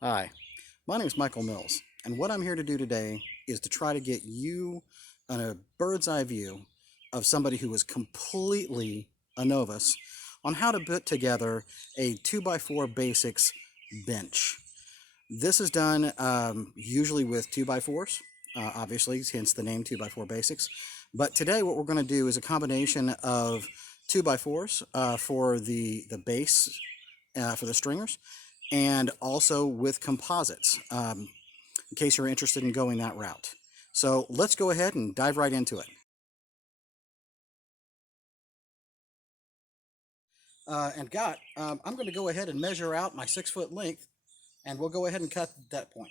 Hi, my name is Michael Mills, and what I'm here to do today is to try to get you on a bird's eye view of somebody who is completely a novice on how to put together a 2x4 basics bench. This is done usually with 2x4s, obviously, hence the name 2x4 basics. But today what we're going to do is a combination of 2x4s for the base for the stringers, and also with composites, in case you're interested in going that route. So let's go ahead and dive right into it. I'm going to go ahead and measure out my 6 foot length, and we'll go ahead and cut that point.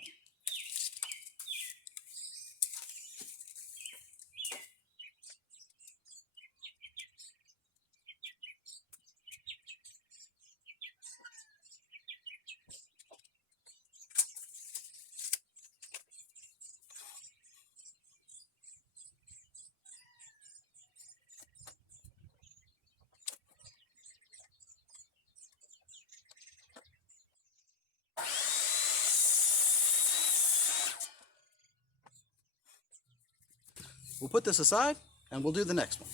We'll put this aside, and we'll do the next one.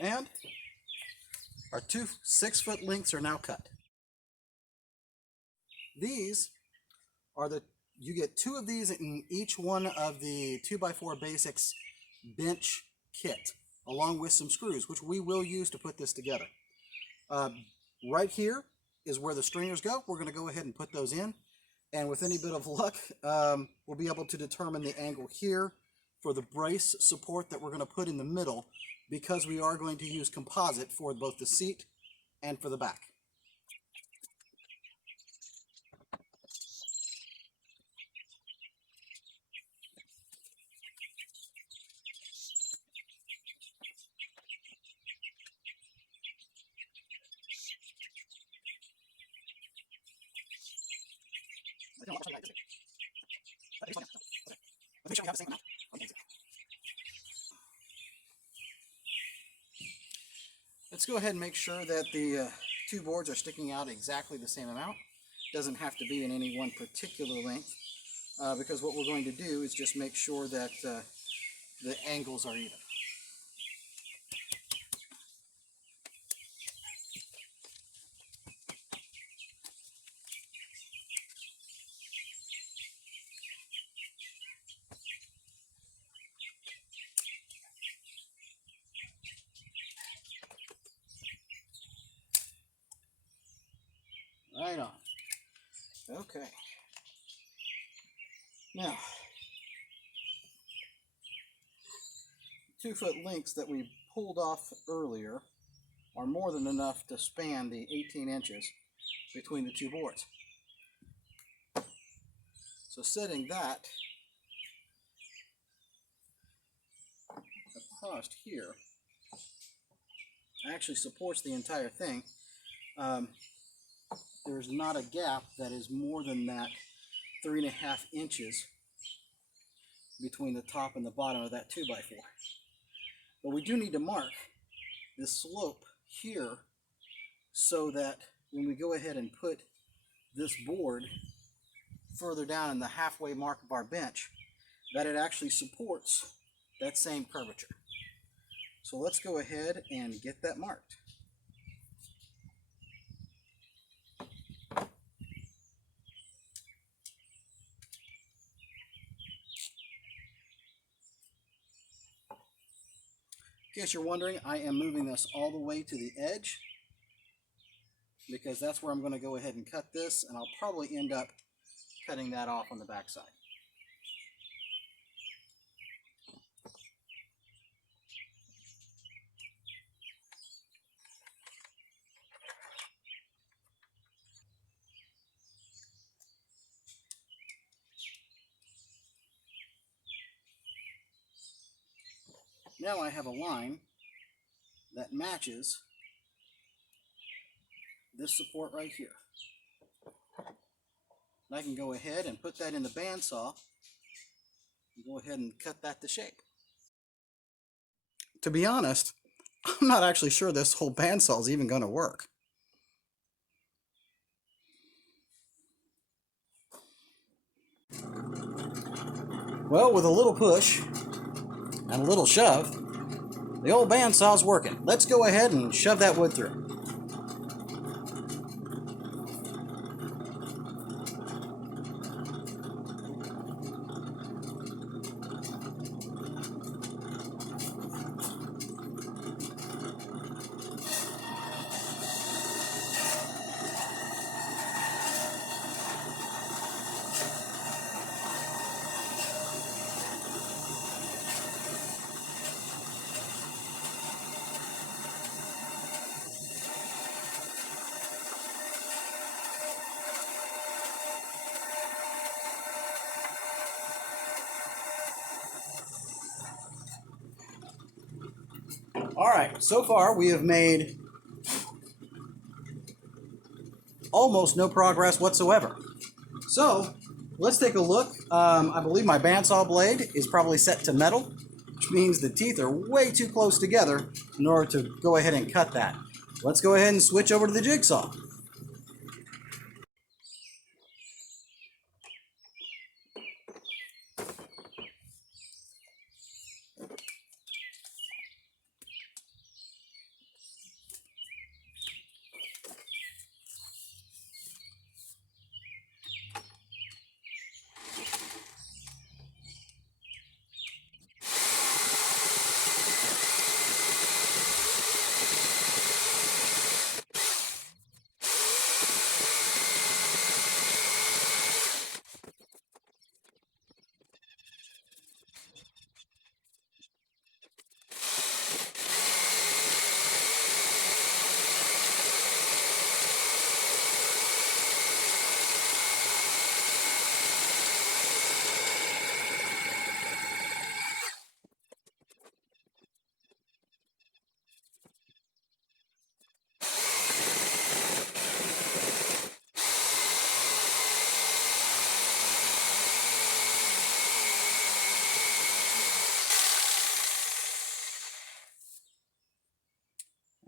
And our two 6 foot lengths are now cut. These are you get two of these in each one of the 2x4 basics bench kit, along with some screws, which we will use to put this together. Uh, right here is where the stringers go. We're going to go ahead and put those in, and with any bit of luck, we'll be able to determine the angle here for the brace support that we're going to put in the middle, because we are going to use composite for both the seat and for the back. Let's go ahead and make sure that the two boards are sticking out exactly the same amount. Doesn't have to be in any one particular length, because what we're going to do is just make sure that the angles are even. Right on. Okay. Now, 2 foot lengths that we pulled off earlier are more than enough to span the 18 inches between the two boards. So setting that across here actually supports the entire thing. There's not a gap that is more than that 3.5 inches between the top and the bottom of that 2x4. But we do need to mark this slope here so that when we go ahead and put this board further down in the halfway mark of our bench, that it actually supports that same curvature. So let's go ahead and get that marked. In case you're wondering, I am moving this all the way to the edge, because that's where I'm going to go ahead and cut this, and I'll probably end up cutting that off on the back side. Now I have a line that matches this support right here. And I can go ahead and put that in the bandsaw and go ahead and cut that to shape. To be honest, I'm not actually sure this whole bandsaw is even going to work. Well, with a little push and a little shove, the old bandsaw's working. Let's go ahead and shove that wood through. All right, so far we have made almost no progress whatsoever. So let's take a look. I believe my bandsaw blade is probably set to metal, which means the teeth are way too close together in order to go ahead and cut that. Let's go ahead and switch over to the jigsaw.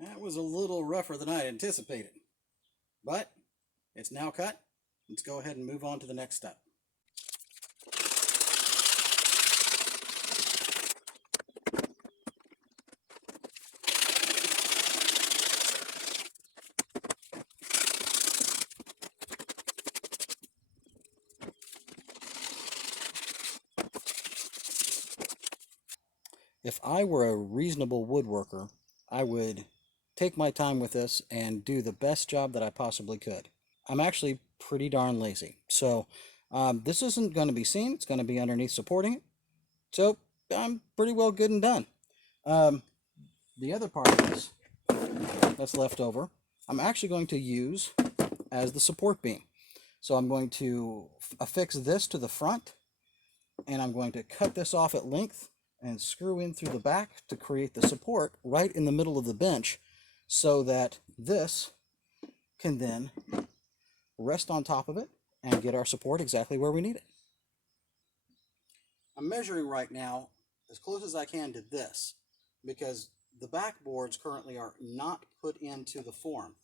That was a little rougher than I anticipated, but it's now cut. Let's go ahead and move on to the next step. If I were a reasonable woodworker, I would take my time with this and do the best job that I possibly could. I'm actually pretty darn lazy. So this isn't going to be seen. It's going to be underneath supporting it. So I'm pretty well good and done. The other part of this that's left over, I'm actually going to use as the support beam. So I'm going to affix this to the front, and I'm going to cut this off at length and screw in through the back to create the support right in the middle of the bench, so that this can then rest on top of it and get our support exactly where we need it. I'm measuring right now as close as I can to this, because the backboards currently are not put into the form.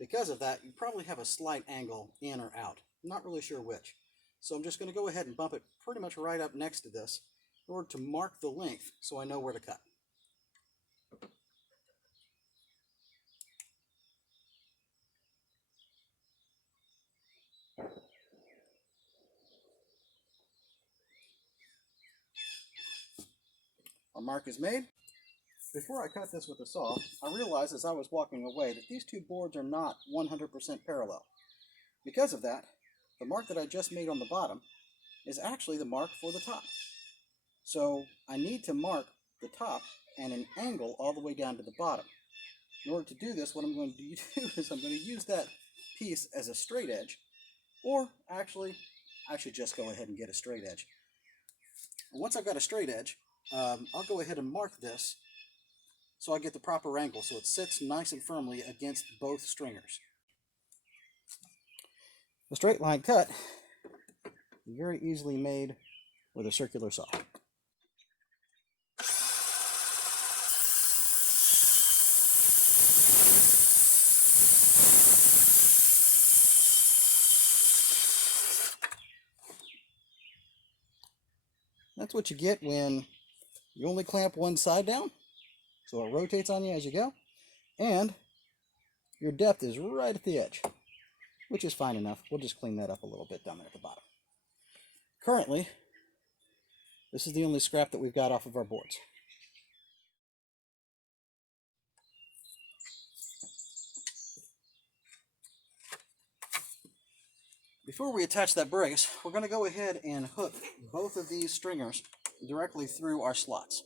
Because of that, you probably have a slight angle in or out. I'm not really sure which. So I'm just going to go ahead and bump it pretty much right up next to this in order to mark the length so I know where to cut. Our mark is made. Before I cut this with a saw, I realized as I was walking away that these two boards are not 100% parallel. Because of that, the mark that I just made on the bottom is actually the mark for the top. So I need to mark the top and an angle all the way down to the bottom. In order to do this, what I'm going to do is I'm going to use that piece as a straight edge, or actually, I should just go ahead and get a straight edge. Once I've got a straight edge, I'll go ahead and mark this so I get the proper angle so it sits nice and firmly against both stringers. A straight line cut is very easily made with a circular saw. That's what you get when you only clamp one side down, so it rotates on you as you go, and your depth is right at the edge, which is fine enough. We'll just clean that up a little bit down there at the bottom. Currently, this is the only scrap that we've got off of our boards. Before we attach that brace, we're going to go ahead and hook both of these stringers directly through our slots.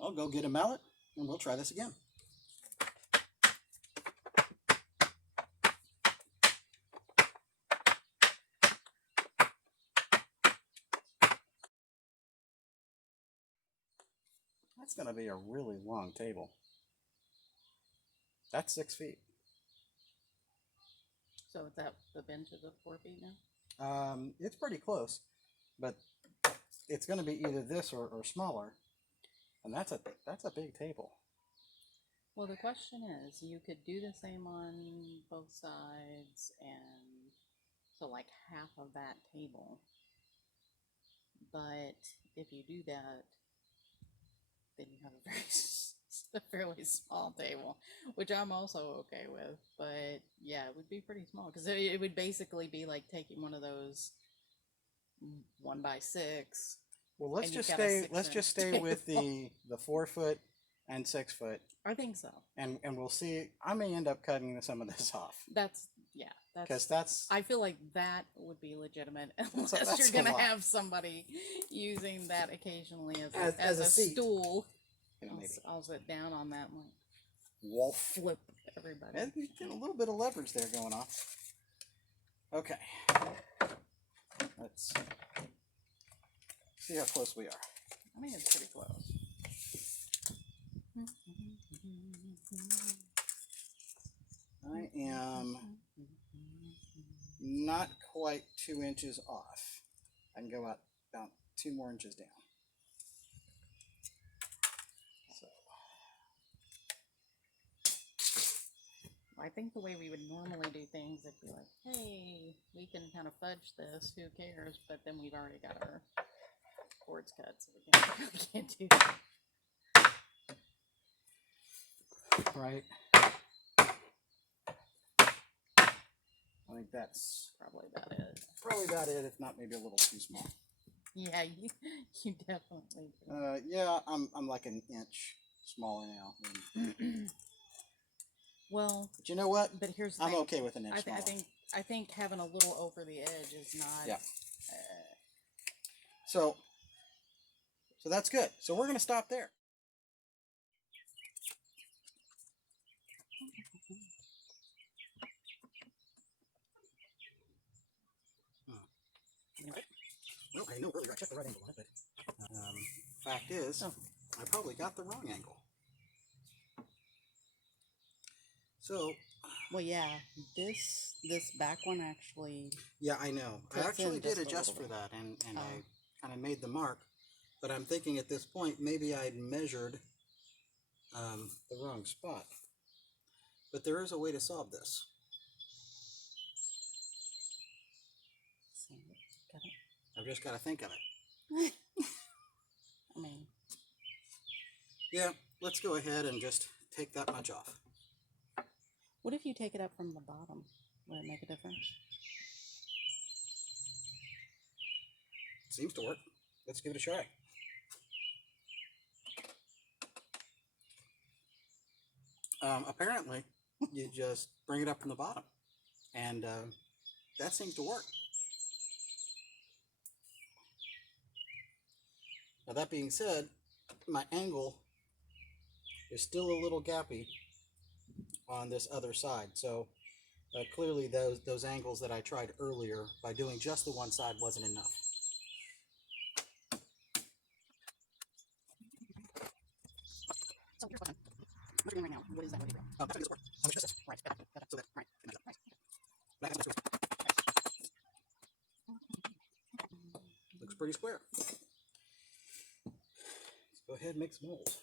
I'll go get a mallet and we'll try this again. That's going to be a really long table. That's 6 feet. So is that the bench is at 4 feet now? It's pretty close, but it's going to be either this or smaller, and that's a big table. Well, the question is, you could do the same on both sides, and so like half of that table. But if you do that, then you have a a fairly small table, which I'm also okay with. But yeah, it would be pretty small because it would basically be like taking one of those 1x6. Well, let's just stay with the 4 foot and 6 foot. I think so. And we'll see. I may end up cutting some of this off. Because I feel like that would be legitimate unless that's you're gonna have somebody using that occasionally as a stool. I'll sit down on that and Wolf. flip everybody. And you get a little bit of leverage there going on. Okay. Let's see how close we are. I think it's pretty close. I am not quite 2 inches off. I can go out about 2 more inches down. So I think the way we would normally do things, it'd be like, hey, we can kind of fudge this, who cares? But then we've already got our cords cut, so we can't do that. Right. I think that's probably about it. Probably about it, if not maybe a little too small. Yeah, you definitely do. Yeah, I'm like an inch smaller now. Well, but you know what? But here's the I'm thing. okay with an inch smaller. I think having a little over the edge is not. Yeah. So that's good. So we're going to stop there. Well, I know earlier I checked the right angle on it, but fact is, I probably got the wrong angle. So, well, yeah, this back one actually. Yeah, I know. I actually did adjust for that, and I kind of made the mark. But I'm thinking at this point maybe I'd measured the wrong spot. But there is a way to solve this. Got it? I've just got to think of it. I mean, yeah, let's go ahead and just take that much off. What if you take it up from the bottom? Would it make a difference? Seems to work. Let's give it a try. Apparently, you just bring it up from the bottom, and that seems to work. Now, that being said, my angle is still a little gappy on this other side, so Clearly those angles that I tried earlier by doing just the one side wasn't enough. So here's what I'm doing right now. What is that? Oh, that's a good score. How much is this? Right. So that, right. Nice. That has my score. Looks pretty square. Let's go ahead and make some molds.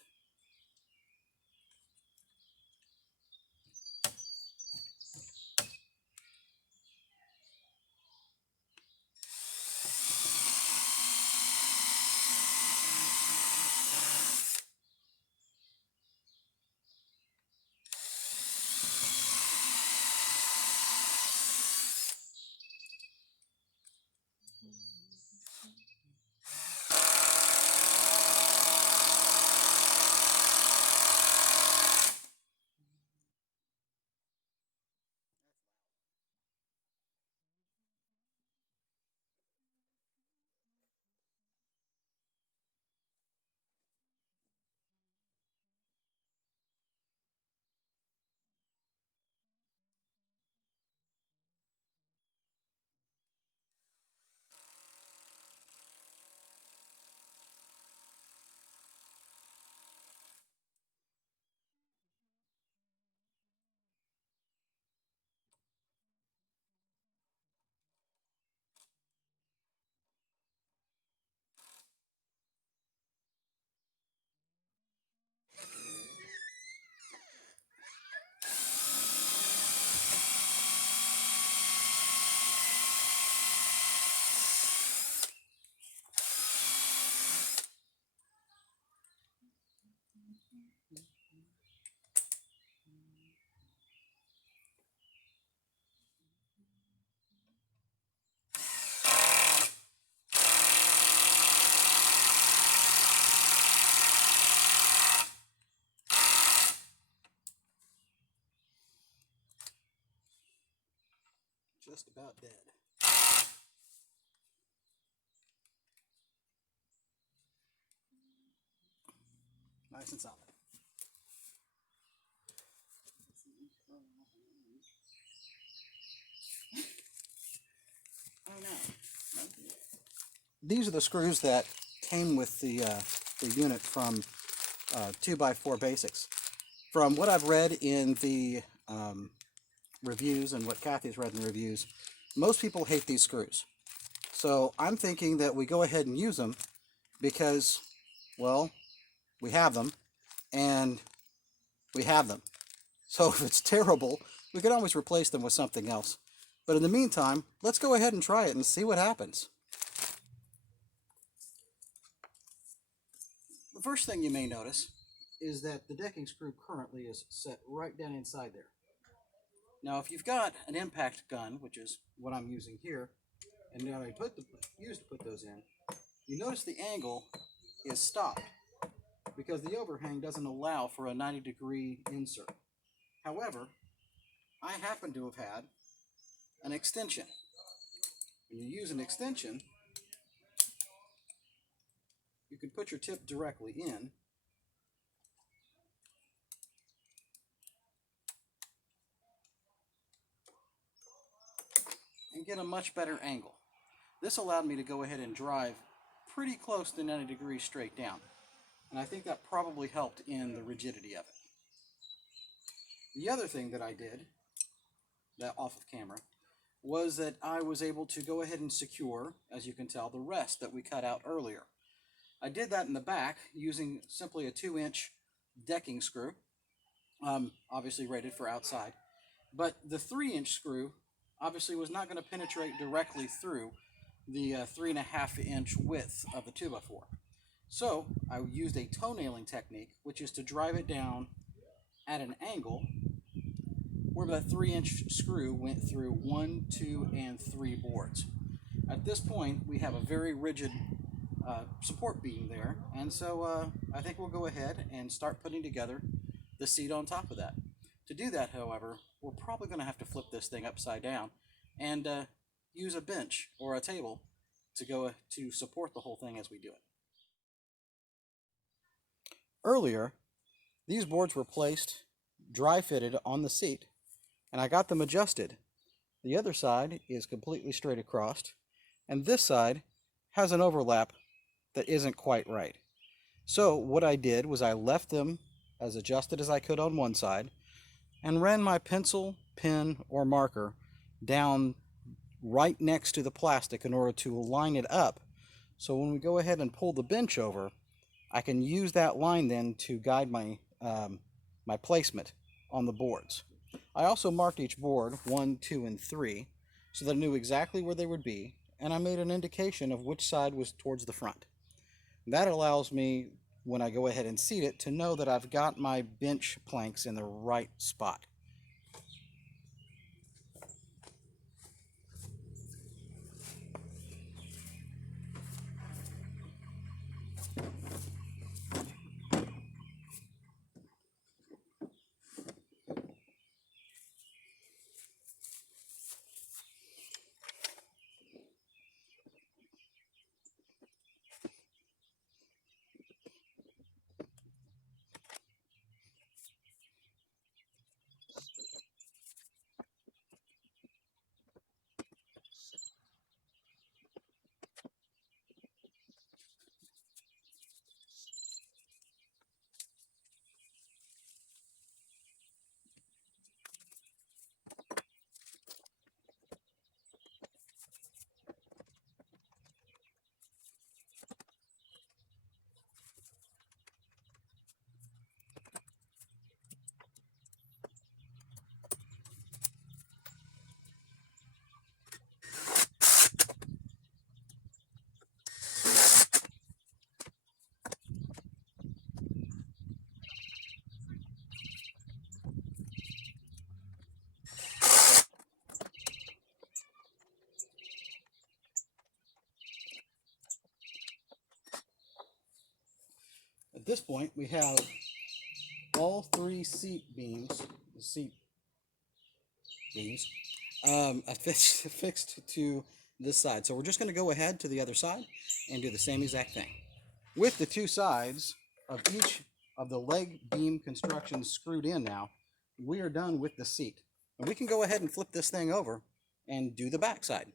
Just about dead. Nice and solid. Oh no. These are the screws that came with the unit from 2x4 Basics. From what I've read in the reviews and what Kathy's read in the reviews, most people hate these screws. So I'm thinking that we go ahead and use them because, well, we have them and we have them. So if it's terrible, we can always replace them with something else. But in the meantime, let's go ahead and try it and see what happens. The first thing you may notice is that the decking screw currently is set right down inside there. Now if you've got an impact gun, which is what I'm using here, and now I used to put those in, you notice the angle is stopped because the overhang doesn't allow for a 90-degree insert. However, I happen to have had an extension. When you use an extension, you can put your tip directly in and get a much better angle. This allowed me to go ahead and drive pretty close to 90 degrees straight down. And I think that probably helped in the rigidity of it. The other thing that I did, that off of camera, was that I was able to go ahead and secure, as you can tell, the rest that we cut out earlier. I did that in the back using simply a 2-inch decking screw, obviously rated for outside. But the 3-inch screw obviously was not going to penetrate directly through the 3.5-inch width of the 2x4. So I used a toe nailing technique, which is to drive it down at an angle where that 3-inch screw went through 1, 2, and 3 boards. At this point, we have a very rigid support beam there, and so I think we'll go ahead and start putting together the seat on top of that. To do that, however, we're probably going to have to flip this thing upside down and use a bench or a table to support the whole thing as we do it. Earlier, these boards were placed dry fitted on the seat and I got them adjusted. The other side is completely straight across, and this side has an overlap that isn't quite right. So what I did was I left them as adjusted as I could on one side and ran my pencil, pen, or marker down right next to the plastic in order to line it up. So when we go ahead and pull the bench over, I can use that line then to guide my placement on the boards. I also marked each board 1, 2, and 3 so that I knew exactly where they would be, and I made an indication of which side was towards the front. That allows me, when I go ahead and seat it, to know that I've got my bench planks in the right spot. At this point, we have all three seat beams, affixed to this side. So we're just going to go ahead to the other side and do the same exact thing. With the two sides of each of the leg beam constructions screwed in now, we are done with the seat. And we can go ahead and flip this thing over and do the back side.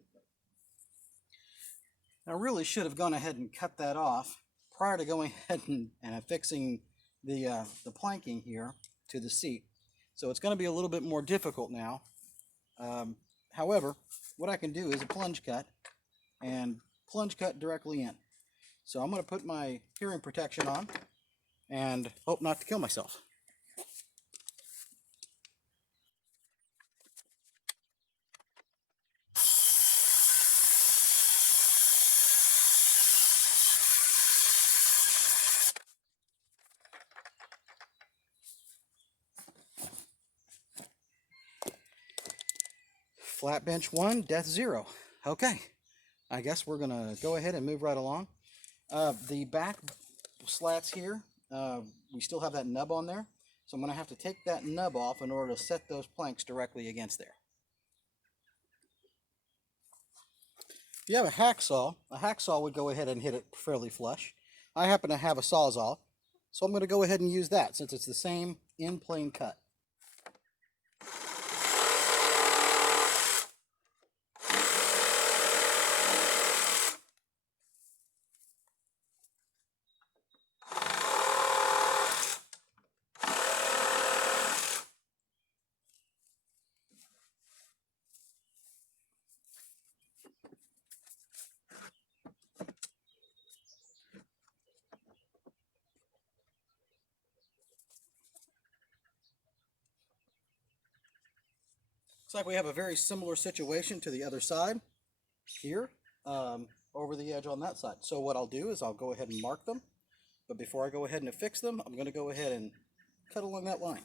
I really should have gone ahead and cut that off prior to going ahead and affixing the planking here to the seat. So it's going to be a little bit more difficult now. However, what I can do is a plunge cut and plunge cut directly in. So I'm going to put my hearing protection on and hope not to kill myself. Flat bench 1, death 0. Okay, I guess we're going to go ahead and move right along. The back slats here, we still have that nub on there. So I'm going to have to take that nub off in order to set those planks directly against there. If you have a hacksaw would go ahead and hit it fairly flush. I happen to have a Sawzall, so I'm going to go ahead and use that since it's the same in-plane cut. Looks like we have a very similar situation to the other side here, over the edge on that side. So what I'll do is I'll go ahead and mark them, but before I go ahead and affix them, I'm going to go ahead and cut along that line.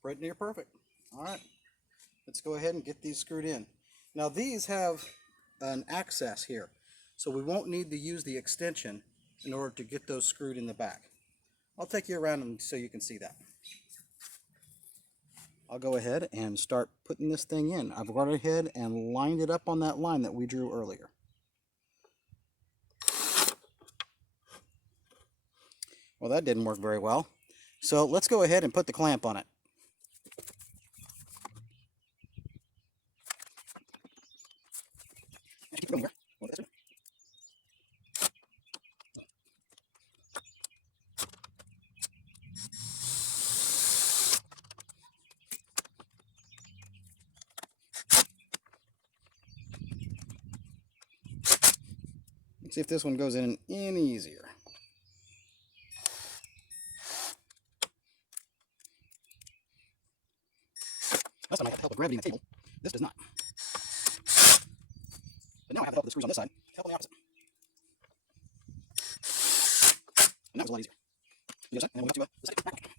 Pretty near perfect. All right. let's go ahead and get these screwed in. Now these have an access here, so we won't need to use the extension in order to get those screwed in the back. I'll take you around so you can see that. I'll go ahead and start putting this thing in. I've gone ahead and lined it up on that line that we drew earlier. Well, that didn't work very well. So let's go ahead and put the clamp on it. Let's see if this one goes in any easier. Last time I had the help of gravity in the table. This does not. But now I have the help of the screws on this side. Help on the opposite. And that was a lot easier. The other side, and then we have to the stick back.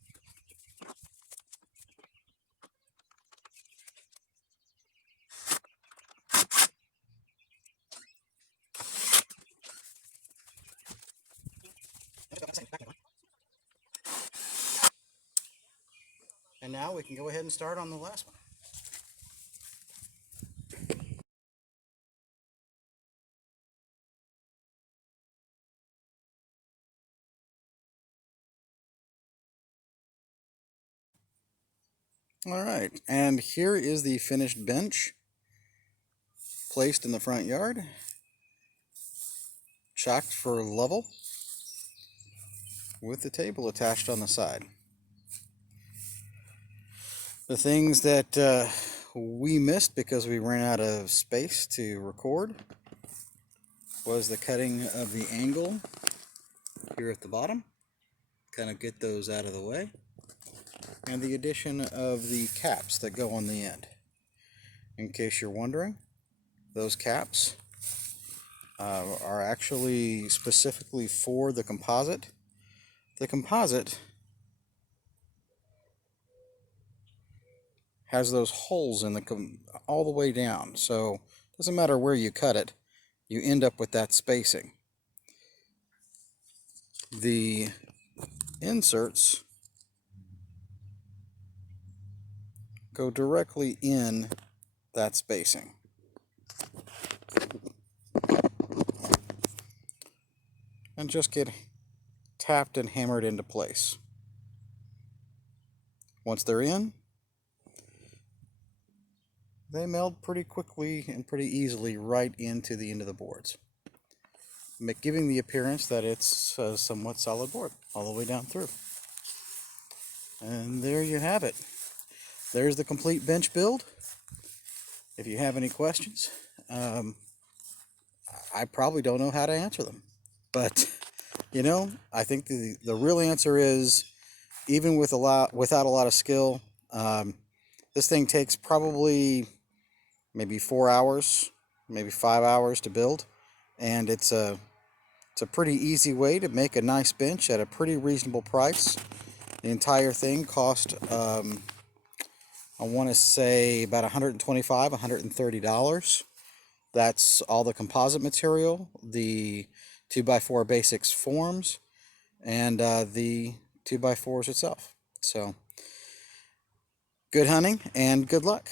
And now we can go ahead and start on the last one. All right, and here is the finished bench placed in the front yard, chocked for level, with the table attached on the side. The things that we missed because we ran out of space to record was the cutting of the angle here at the bottom, kind of get those out of the way, and the addition of the caps that go on the end. In case you're wondering, those caps are actually specifically for the composite. The composite has those holes in all the way down, so it doesn't matter where you cut it, you end up with that spacing. The inserts go directly in that spacing. And just get tapped and hammered into place. Once they're in, they meld pretty quickly and pretty easily right into the end of the boards, giving the appearance that it's a somewhat solid board all the way down through. And there you have it. There's the complete bench build. If you have any questions, I probably don't know how to answer them. But, you know, I think the real answer is, even without a lot of skill, this thing takes probably maybe 4 hours, maybe 5 hours to build. And it's a pretty easy way to make a nice bench at a pretty reasonable price. The entire thing cost, I want to say, about $125, $130. That's all the composite material, the 2x4 basics forms, and the 2x4s itself. So, good hunting and good luck.